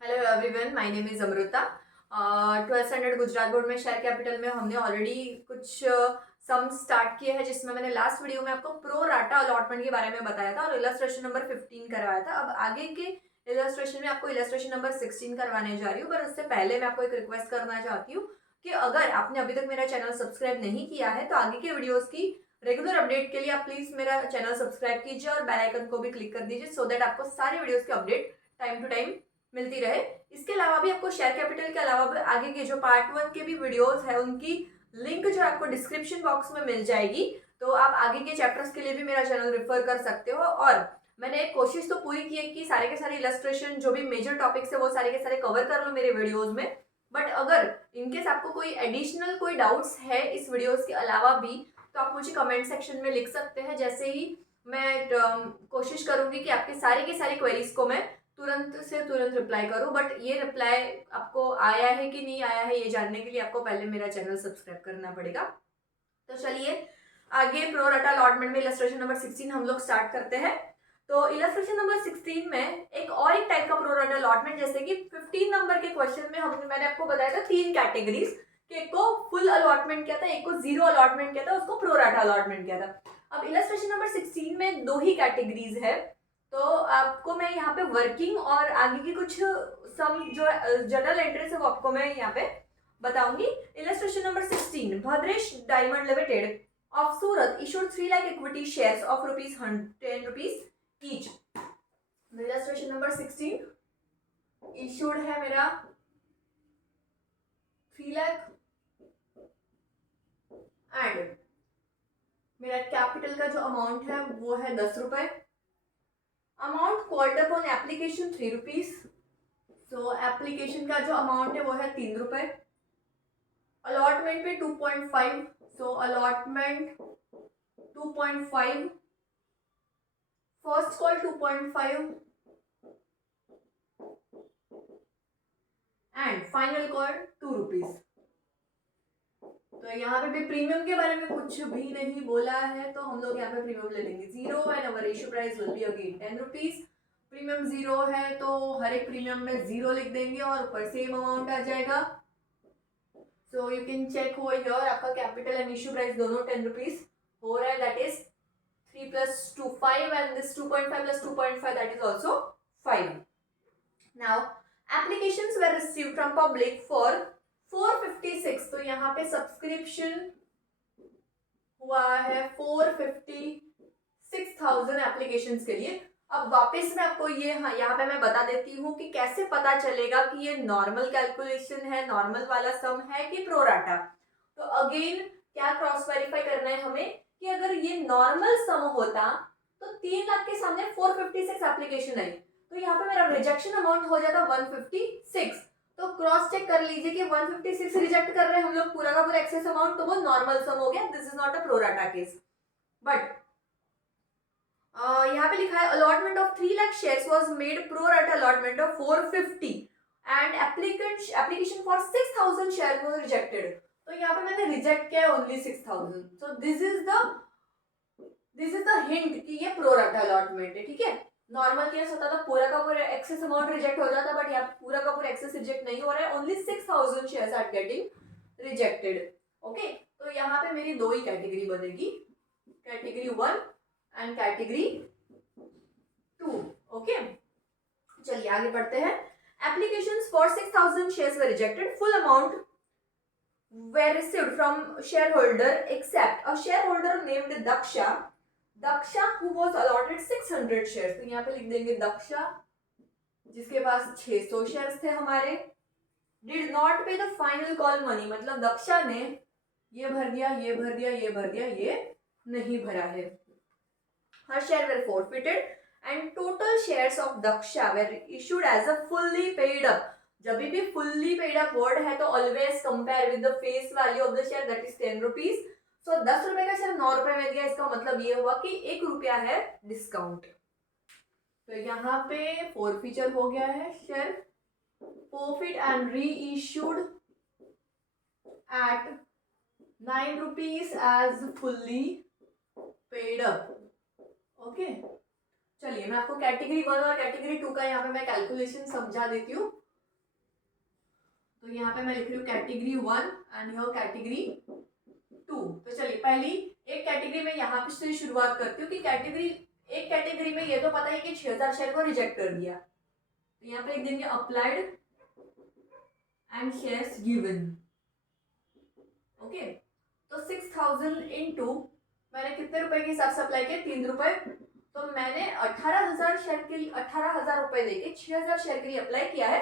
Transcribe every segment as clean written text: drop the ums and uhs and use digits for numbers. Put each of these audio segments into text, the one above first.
Hello everyone, my name is Amrita. 12th standard Gujarat board में share capital में हमने already कुछ सम स्टार्ट किए हैं, जिसमें मैंने लास्ट वीडियो में आपको प्रो राटा अलॉटमेंट के बारे में बताया था और इलस्ट्रेशन नंबर 15 करवाया था। अब आगे के इलस्ट्रेशन में आपको इलस्ट्रेशन नंबर 16 करवाने जा रही हूँ, पर उससे पहले मैं आपको एक रिक्वेस्ट करना चाहती हूँ कि अगर आपने अभी तक मेरा चैनल सब्सक्राइब नहीं किया है तो आगे के वीडियोज़ की रेगुलर अपडेट के लिए आप प्लीज़ मेरा चैनल सब्सक्राइब कीजिए और बेल आइकन को भी क्लिक कर दीजिए, सो दैट आपको सारे वीडियोज़ की अपडेट टाइम टू टाइम मिलती रहे। इसके अलावा भी आपको शेयर कैपिटल के अलावा भी आगे के जो पार्ट 1 के भी वीडियोस है उनकी लिंक जो आपको डिस्क्रिप्शन बॉक्स में मिल जाएगी, तो आप आगे के चैप्टर्स के लिए भी मेरा चैनल रेफर कर सकते हो। और मैंने एक कोशिश तो पूरी की है कि सारे के सारे इलस्ट्रेशन जो भी मेजर टॉपिक्स है वो सारे के सारे कवर कर लो मेरे वीडियोज में। बट अगर इनकेस आपको कोई एडिशनल कोई डाउट्स है इस वीडियोस के अलावा भी, तो आप मुझे कमेंट सेक्शन में लिख सकते हैं। जैसे ही मैं कोशिश करूंगी कि आपके सारे के सारे क्वेरीज को मैं तुरंत से तुरंत रिप्लाई करो। बट ये रिप्लाई आपको आया है कि नहीं आया है ये जानने के लिए आपको पहले मेरा चैनल सब्सक्राइब करना पड़ेगा। तो चलिए आगे प्रो रटा अलॉटमेंट में इलस्ट्रेशन नंबर 16 हम लोग स्टार्ट करते हैं। तो इलस्ट्रेशन नंबर 16 में एक टाइप का प्रो रटा अलॉटमेंट, जैसे कि 15 नंबर के क्वेश्चन में मैंने आपको बताया था 3 कैटेगरीज कि एक को फुल अलॉटमेंट किया था, एक को जीरो अलॉटमेंट किया था, उसको प्रो रटा अलॉटमेंट किया था। अब इलस्ट्रेशन नंबर 16 में 2 ही कैटेगरीज है। तो आपको मैं यहाँ पे वर्किंग और आगे की कुछ सम जो जनरल एंट्रीज है वो आपको मैं यहाँ पे बताऊंगी। Illustration number 16, Bhadresh diamond limited of Surat issued 3 lakh equity shares of ₹10 each. Illustration number 16 issued है मेरा 3 लाख एंड मेरा कैपिटल का जो अमाउंट है वो है ₹10। Amount called upon application ₹3। तो एप्लीकेशन का जो अमाउंट है वो है ₹3। अलॉटमेंट पे 2.5, so allotment 2.5, first call 2.5 and final call ₹2। तो यहाँ पे भी प्रीमियम के बारे में कुछ भी नहीं बोला है, तो हम लोग यहाँ पे प्रीमियम ले लेंगे 0 and our issue price will be again ₹10। Premium 0 है तो हर एक प्रीमियम में 0 लिख देंगे और ऊपर सेम अमाउंट आ जाएगा। So you can check over here, आपका कैपिटल एंड इशू प्राइस दोनों ₹10 हो रहा है। That is 3 plus 2 5 and this 2.5 plus 2.5 that is also 5. Now applications were received from public for 456, तो यहाँ पे सब्सक्रिप्शन हुआ है 456,000 एप्लीकेशंस के लिए। अब वापस मैं आपको ये यहाँ पे मैं बता देती हूँ कि कैसे पता चलेगा कि ये नॉर्मल कैलकुलेशन है, नॉर्मल वाला सम है कि प्रोराटा। तो अगेन क्या क्रॉस वेरीफाई करना है हमें कि अगर ये नॉर्मल सम होता तो 3 लाख के सामने 456 एप्लीकेशन आई, तो यहाँ पे मेरा रिजेक्शन अमाउंट हो जाता 156। तो क्रॉस चेक कर लीजिए कि 156 रिजेक्ट कर रहे हैं हम लोग पूरा का पूरा एक्सेस अमाउंट, तो वो नॉर्मल सम हो गया। This is not a pro rata case. But यहाँ पे लिखा है allotment of 3 lakh shares was made pro rata allotment of 450 and application for 6,000 share was rejected. तो यहाँ पे मैंने रिजेक्ट किया है only 6,000। So this is the hint कि ये प्रोराटा अलॉटमेंट है। ठीक है, नॉर्मल केस होता तो पूरा का पूरा एक्सेस अमाउंट रिजेक्ट हो जाता, बट यहाँ पूरा का पूरा एक्सेस रिजेक्ट नहीं हो रहा है, only 6,000 shares are getting rejected. Okay, तो यहाँ पे मेरी 2 ही कैटेगरी बनेगी, कैटेगरी 1 एंड कैटेगरी 2। ओके, चलिए आगे बढ़ते हैं। Applications for 6,000 shares were rejected, full amount were received from shareholder except a shareholder named Daksha who was allotted 600 shares। तो यहाँ पे लिख देंगे दक्षा जिसके पास 600 शेयर्स थे हमारे। डिड नॉट पे द फाइनल कॉल मनी, मतलब दक्षा ने ये भर दिया, ये भर दिया, ये भर दिया, ये नहीं भरा है। हर share were forfeited and total shares of Daksha were issued as a fully paid up। जब भी फुल्ली पेड अप वर्ड है तो always compare with the face value of the share, that is ₹10। सो ₹10 का शेयर ₹9 में दिया, इसका मतलब ये हुआ कि ₹1 है डिस्काउंट। तो यहाँ पे फॉरफीचर हो गया है, share forfeit and reissued at ₹9 as fully paid up। Okay, चलिए मैं आपको कैटेगरी 1 और कैटेगरी 2 का यहाँ पे मैं कैलकुलेशन समझा देती हूँ। तो यहाँ पे मैं लिख रही हूँ कैटेगरी 1 एंड यहाँ कैटेगरी 2। तो चलिए पहली एक कैटेगरी में यहाँ पे से शुरुआत करती हूँ कि एक कैटेगरी में ये तो पता है कि 6000 शेयर को रिजेक्ट कर दिया, तो यहाँ पे लिख देंगे applied and shares given. Okay, तो 6000 इंटू मैंने कितने रुपए के हिसाब से अप्लाई किया, 3 रुपए, तो मैंने 18,000 शेयर के लिए 18,000 रुपए देके 6000 शेयर के लिए अप्लाई किया है,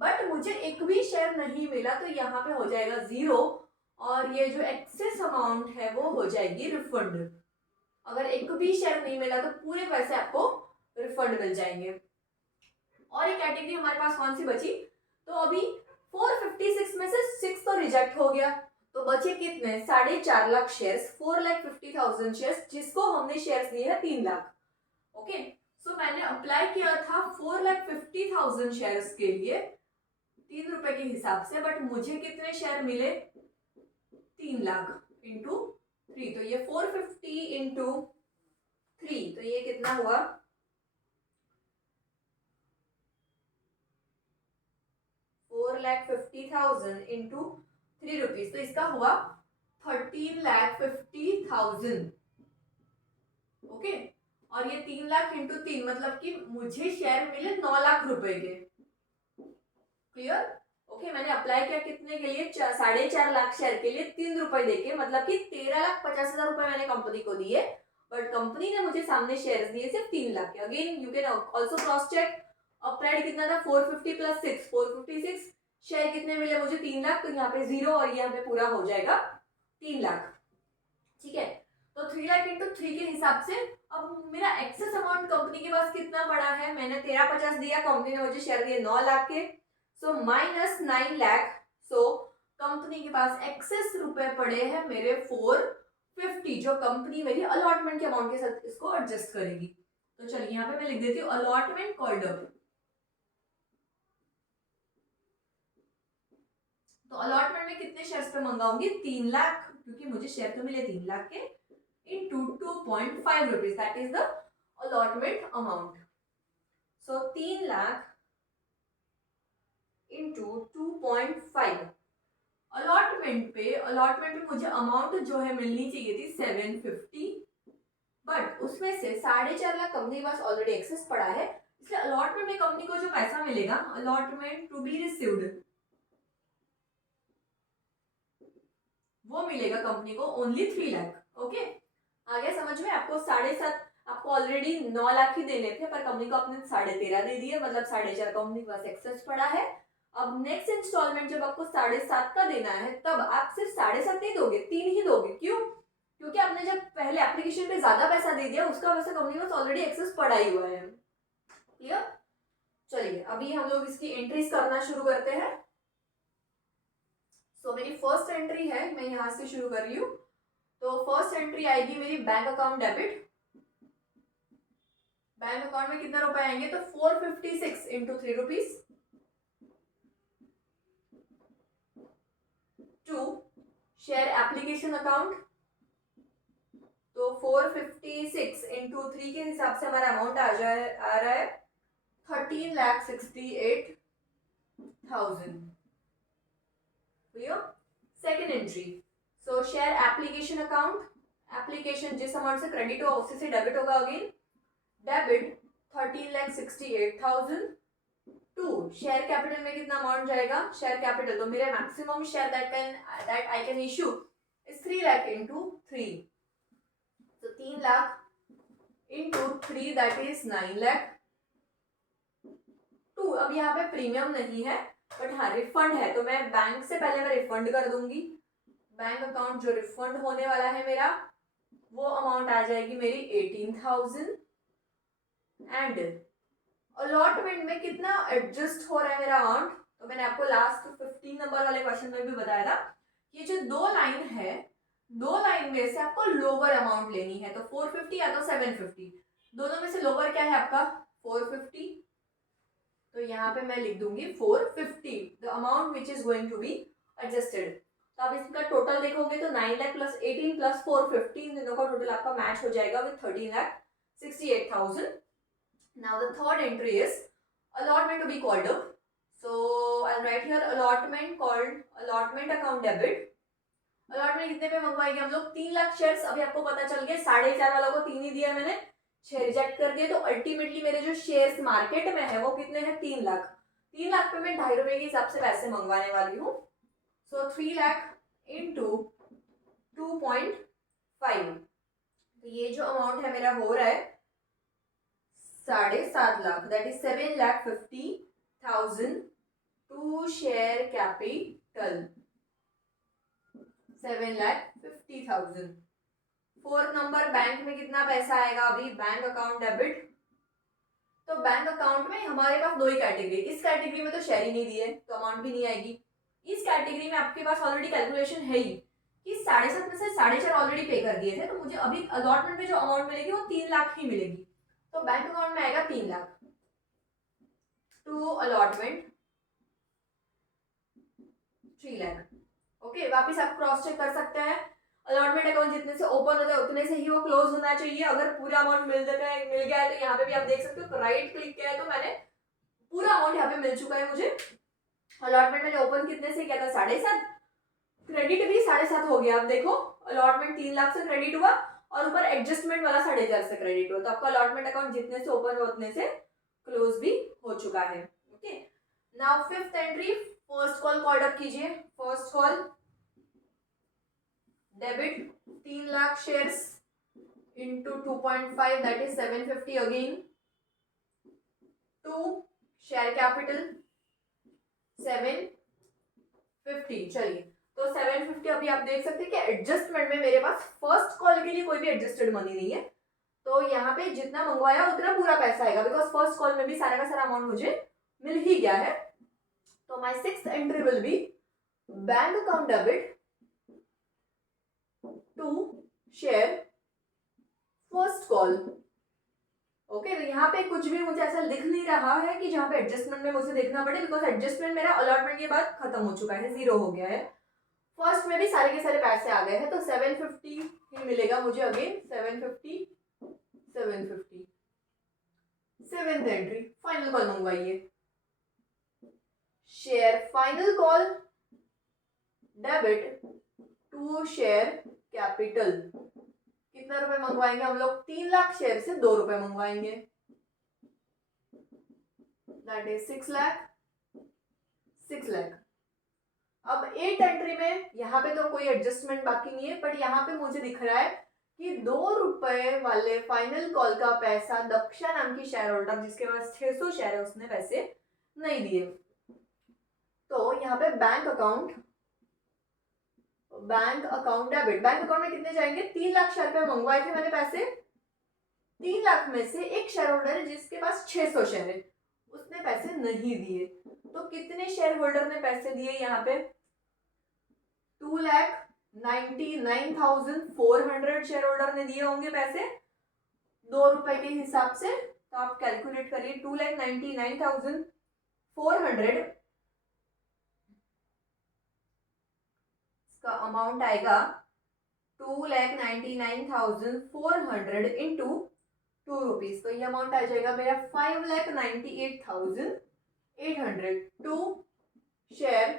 बट मुझे एक भी शेयर नहीं मिला, तो यहाँ पे हो जाएगा 0 और ये जो एक्सेस अमाउंट है वो हो जाएगी रिफंड। अगर एक भी शेयर नहीं मिला तो पूरे पैसे आपको रिफंड मिल जाएंगे। और ये कैटेगरी हमारे पास कौन सी बची, तो अभी 456 में से 6 तो रिजेक्ट हो गया, तो बचे कितने 4.5 लाख शेयर्स, 4,50,000 शेयर्स, जिसको हमने शेयर्स दिए हैं 3 लाख। ओके, सो मैंने अप्लाई किया था 4,50,000 शेयर्स के लिए 3 रुपए के हिसाब से, बट मुझे कितने शेयर मिले 3 लाख इंटू 3, तो ये 450 इंटू 3, तो ये कितना हुआ 4,50,000 इंटू 3 रुपीज, तो इसका हुआ 13,50,000। ओके, और ये 3 लाख इंटू 3 मतलब कि मुझे शेयर मिले 9 लाख रुपए के। क्लियर? ओके, मैंने अप्लाई किया कितने के लिए 4.5 लाख शेयर के लिए 3 रुपए देके, मतलब कि 13,50,000 रुपए मैंने कंपनी को दिए, बट कंपनी ने मुझे सामने शेयर्स दिए सिर्फ 3 लाख के। Again you can also cross check, applied कितना था 450 प्लस 6 456, शेयर कितने मिले मुझे 3 लाख, तो यहाँ पे 0 और यहाँ पे पूरा हो जाएगा 3 लाख। ठीक है, तो 3 लाख इंटू 3 के हिसाब से अब मेरा एक्सेस अमाउंट कंपनी के पास कितना पड़ा है, मैंने 1350 दिया, कंपनी ने मुझे शेयर दिए 9 लाख के, so minus 9 lakh, so company के पास एक्सेस रुपए पड़े हैं मेरे 450, जो कंपनी मेरी अलॉटमेंट के अमाउंट के साथ इसको एडजस्ट करेगी। तो चलिए यहाँ पे मैं लिख देती हूँ अलॉटमेंट कॉल्ड अप। तो अलॉटमेंट में कितने शेयर्स पे मंगाऊंगी 3 लाख, क्योंकि मुझे शेयर तो मिले 3 लाख के, into 2.5 rupees, that is the allotment amount. So 3 lakh into 2.5, allotment पे मुझे अमाउंट जो है मिलनी चाहिए थी 750, बट उसमें से 4.5 लाख कंपनी के पास ऑलरेडी एक्सेस पड़ा है, इसलिए अलॉटमेंट में कंपनी को जो पैसा मिलेगा, अलॉटमेंट टू बी रिसीव्ड, वो मिलेगा कंपनी को ओनली 3 लाख। ओके, आगे समझ में? आपको 7.5, आपको ऑलरेडी 9 लाख ही देने थे, पर कंपनी को आपने 13.5 दे दिए, मतलब 4.5 कंपनी के पास एक्सेस पड़ा है। अब नेक्स्ट इंस्टॉलमेंट जब आपको 7.5 का देना है, तब आप सिर्फ 7.5 नहीं दोगे, 3 ही दोगे। क्यों? क्योंकि आपने जब पहले एप्लीकेशन पे ज्यादा पैसा दे दिया, उसका वैसे कंपनी में ऑलरेडी एक्सेस पड़ा ही हुआ है। क्लियर? चलिए अभी हम लोग इसकी एंट्रीज करना शुरू करते हैं। सो मेरी फर्स्ट एंट्री है, मैं यहाँ से शुरू कर रही हूँ। तो फर्स्ट एंट्री आएगी मेरी bank account debit. Bank account में कितने रुपए आएंगे, तो 456 into 3 rupees, to share application account, तो 456 इंटू 3 के हिसाब से हमारा अमाउंट आ रहा है 13,68,000। Second entry, so share application account, application जिस अमाउंट से क्रेडिट होगा उसी से डेबिट होगा। Again debit 13,68,000 to share capital में कितना अमाउंट जाएगा, शेयर कैपिटल, तो मेरे maximum share that I can issue is 3 lakh into 3, तो 3 lakh into 3 that is 9 lakh to. अब यहाँ पे प्रीमियम नहीं है, बट हाँ रिफंड है, तो मैं बैंक से पहले मैं रिफंड कर दूंगी। बैंक अकाउंट जो रिफंड होने वाला है मेरा, वो अमाउंट आ जाएगी मेरी 18,000। एंड अलॉटमेंट में कितना एडजस्ट हो रहा है मेरा अमाउंट, तो मैंने आपको लास्ट 15 नंबर वाले क्वेश्चन में भी बताया था, ये जो 2 लाइन है, 2 लाइन में से आपको लोअर अमाउंट लेनी है, तो 450 या तो 750, दोनों में से लोअर क्या है आपका 450, तो यहाँ पे मैं लिख दूंगी 450, the amount which is going to be adjusted. तो आप इसका टोटल देखोगे तो 9 लाख प्लस 18 प्लस 450, इन दोनों का टोटल आपका मैच हो जाएगा with 13,68,000। Now the third entry is allotment to be called up. So I'll I'll write here allotment called allotment account debit. Allotment कितने पे मंगवाएंगे हम लोग? 3 लाख शेयर्स. अभी आपको पता चल गया 4.5 वालों को 3 ही दिया मैंने, 6 रिजेक्ट कर दिए. तो अल्टीमेटली मेरे जो शेयर्स मार्केट में है वो कितने हैं? 3 लाख. 3 लाख पे मैं 2.5 रुपए के हिसाब से पैसे मंगवाने वाली हूँ. सो 3 लाख इंटू 2.5. तो ये जो अमाउंट है मेरा हो रहा है 7.5 lakh. That is 7,50,000 to share capital. 7,50,000. Fourth number, bank में कितना पैसा आएगा? अभी बैंक अकाउंट डेबिट. तो बैंक अकाउंट में हमारे पास 2 ही कैटेगरी. इस कैटेगरी में तो शेयर ही नहीं दिए तो अमाउंट भी नहीं आएगी. इस कैटेगरी में आपके पास ऑलरेडी कैलकुलेशन है ही कि 7.5 में से 4.5 ऑलरेडी पे कर दिए थे. तो मुझे अभी अलॉटमेंट में जो अमाउंट मिलेगी वो 3 लाख ही मिलेगी. तो बैंक अकाउंट में आएगा 3 lakh. To allotment 3 lakh. Okay, वापिस आप क्रॉस चेक कर सकते हैं. अलॉटमेंट अकाउंट जितने से ओपन होता है उतने से ही वो क्लोज होना चाहिए. अगर पूरा अमाउंट मिल गया है तो यहाँ पे भी आप देख सकते हो राइट क्लिक किया है तो मैंने पूरा अमाउंट यहाँ पे मिल चुका है मुझे. अलॉटमेंट मैंने ओपन कितने से किया था? 7.5. क्रेडिट भी 7.5 हो गया. आप देखो अलॉटमेंट 3 लाख से क्रेडिट हुआ और ऊपर एडजस्टमेंट वाला 4.5 से क्रेडिट हुआ. तो आपका अलॉटमेंट अकाउंट जितने से ओपन हो उतने से क्लोज भी हो चुका है. Okay, now fifth entry, first call called up कीजिए. First call debit 3 lakh shares into 2.5 that is 750 again. To share capital 750. चलिए, तो 750 अभी आप देख सकते हैं कि एडजस्टमेंट में मेरे पास फर्स्ट कॉल के लिए कोई भी एडजस्टेड मनी नहीं है. तो यहाँ पे जितना मंगवाया उतना पूरा पैसा आएगा बिकॉज फर्स्ट कॉल में भी सारा का सारा अमाउंट मुझे मिल ही गया है. तो my sixth entry will be bank account debit to share first call. Okay, तो यहाँ पे कुछ भी मुझे ऐसा दिख नहीं रहा है कि जहाँ पे एडजस्टमेंट में मुझे देखना पड़े बिकॉज एडजस्टमेंट मेरा अलॉटमेंट के बाद खत्म हो चुका है, 0 हो गया है. फर्स्ट में भी सारे के सारे पैसे आ गए हैं तो 750 ही मिलेगा मुझे again. 750 750. Seventh entry, final call मंगवाइए. Share final call debit to share capital. कितना रुपए मंगवाएंगे हम लोग? 3 लाख शेयर से 2 रुपए मंगवाएंगे. That is 6 lakh. 6 लाख. अब 8 एंट्री में यहाँ पे तो कोई एडजस्टमेंट बाकी नहीं है बट यहाँ पे मुझे दिख रहा है कि 2 रुपए वाले फाइनल कॉल का पैसा दक्षा नाम की शेयर होल्डर जिसके पास 600 शेयर है उसने पैसे नहीं दिए. तो यहाँ पे bank account debit. Bank account में कितने जाएंगे? 3 लाख शेयर पे मंगवाए थे मैंने पैसे. 3 लाख में से एक शेयर होल्डर है जिसके पास 600 शेयर है, उसने पैसे नहीं दिए. तो कितने शेयर होल्डर ने पैसे दिए यहाँ पे? 2,99,400 शेयर होल्डर ने दिए होंगे पैसे 2 रुपए के हिसाब से. तो आप कैलकुलेट करिए 2,99,400 का अमाउंट आएगा 2,99,400 इंटू 2 रुपीज. तो ये अमाउंट आ जाएगा मेरा 5,98,800. To share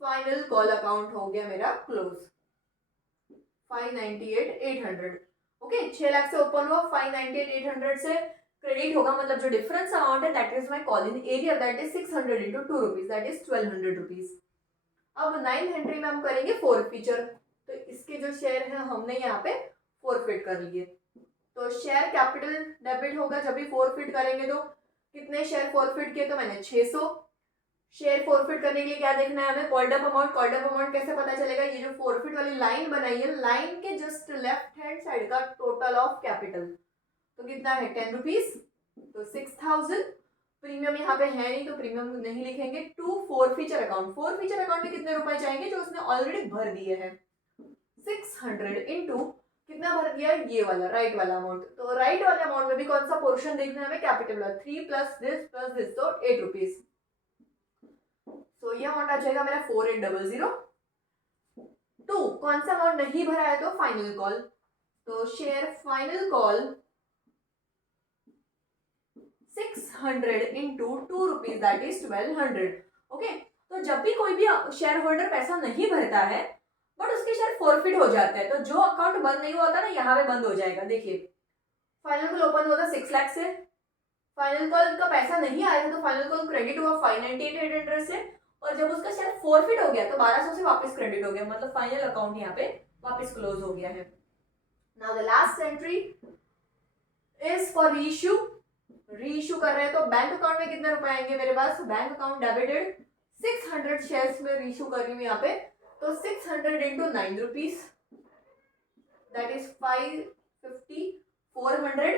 final call account हो गया मेरा क्लोज. 598,800. ओके, 6 लाख से ओपन हुआ, 598,800 से क्रेडिट होगा मतलब जो डिफरेंस अमाउंट है that is my call in area that is 600 into 2 rupees that is 1,200 rupees. अब 9th एंट्री में हम करेंगे फॉरफीचर. तो इसके जो शेयर है हमने यहाँ पे फॉरफिट कर लिए. तो शेयर कैपिटल डेबिट होगा जब भी फॉरफिट करेंगे. तो कितने शेयर फॉरफिट किए? तो मैंने 600 शेयर फॉरफिट करने के लिए क्या देखना है हमें? Called up amount. Called up amount कैसे पता चलेगा? ये जो फॉरफिट वाली लाइन बनाई है, लाइन के जस्ट लेफ्ट हैंड साइड का टोटल ऑफ कैपिटल. तो कितना है? 10 रुपीज. तो 6,000. प्रीमियम यहाँ पे है नहीं तो प्रीमियम नहीं लिखेंगे. To forfeiture account. Forfeiture account में कितने रुपए जाएंगे जो उसने ऑलरेडी भर दिए हैं? 600 इंटू कितना भर दिया है? ये वाला राइट वाला अमाउंट. तो राइट वाले अमाउंट में भी कौन सा पोर्शन देखना है हमें? कैपिटल वाला. 3 प्लस दिस तो 8 रुपीज. तो ये अमाउंट आ जाएगा मेरा 4800. टू कौन सा अमाउंट नहीं भरा है? तो फाइनल कॉल. तो share final call 600 into 2 rupees that is 1,200. Okay, तो जब भी कोई भी शेयर होल्डर पैसा नहीं भरता है बट उसके शेयर फॉरफिट हो जाते हैं, तो जो अकाउंट बंद नहीं हुआ था ना यहाँ पे बंद हो जाएगा। देखिए फाइनल कॉल ओपन हुआ था 6 लाख से, फाइनल कॉल का पैसा नहीं आया था तो फाइनल कॉल क्रेडिट हुआ 598,800 से, और जब उसका शेयर फॉरफिट हो गया तो 1200 से वापस क्रेडिट हो गया, मतलब फाइनल अकाउंट यहाँ पे वापस क्लोज हो गया है। Now the last entry is for reissue. Reissue कर रहे हैं तो बैंक अकाउंट में कितने रुपए आएंगे मेरे पास, बैंक अकाउंट डेबिटेड 600 शेयर्स में रीइश्यू कर रही हूँ यहाँ पे, तो 600 इंटू 9 rupees that is 550 400।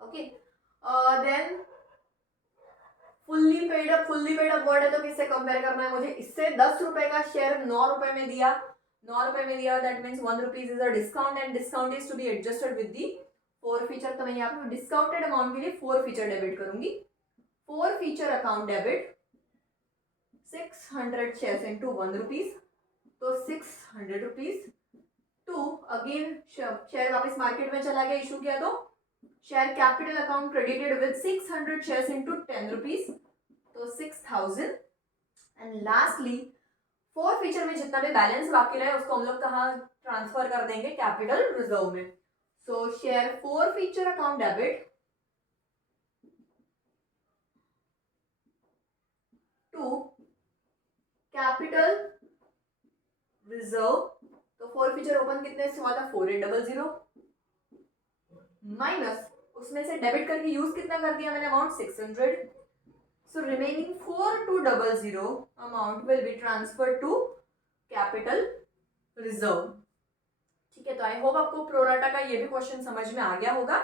Okay then fully paid up word है तो किससे कंपेयर करना है मुझे, इससे 10 रुपए का शेयर 9 रुपए में दिया, 9 रुपए में दिया, that means 1 rupees is a discount and discount is to be adjusted with the 4 feature. तो मैं यहाँ पे डिस्काउंटेड अमाउंट के लिए 4 फीचर डेबिट करूंगी। 4 feature account debit 600 shares into 1 rupees, तो 600 रुपीज टू अगेन शेयर वापस मार्केट में चला गया, इशू किया तो share capital account credited with 600 shares into 10 rupees, तो 6000। एंड लास्टली 4 फीचर में जितना भी बैलेंस बाकी रहे उसको हम लोग कहाँ ट्रांसफर कर देंगे, कैपिटल रिजर्व में। So share 4 feature account debit to capital reserve, तो 4 फीचर ओपन कितने से हुआ था 4800 माइनस उसमें से डेबिट करके यूज कितना कर दिया मैंने amount 600, so remaining 4200 amount will be transfer to capital reserve. ठीक है, तो आई होप आपको प्रोराटा का ये भी क्वेश्चन समझ में आ गया होगा।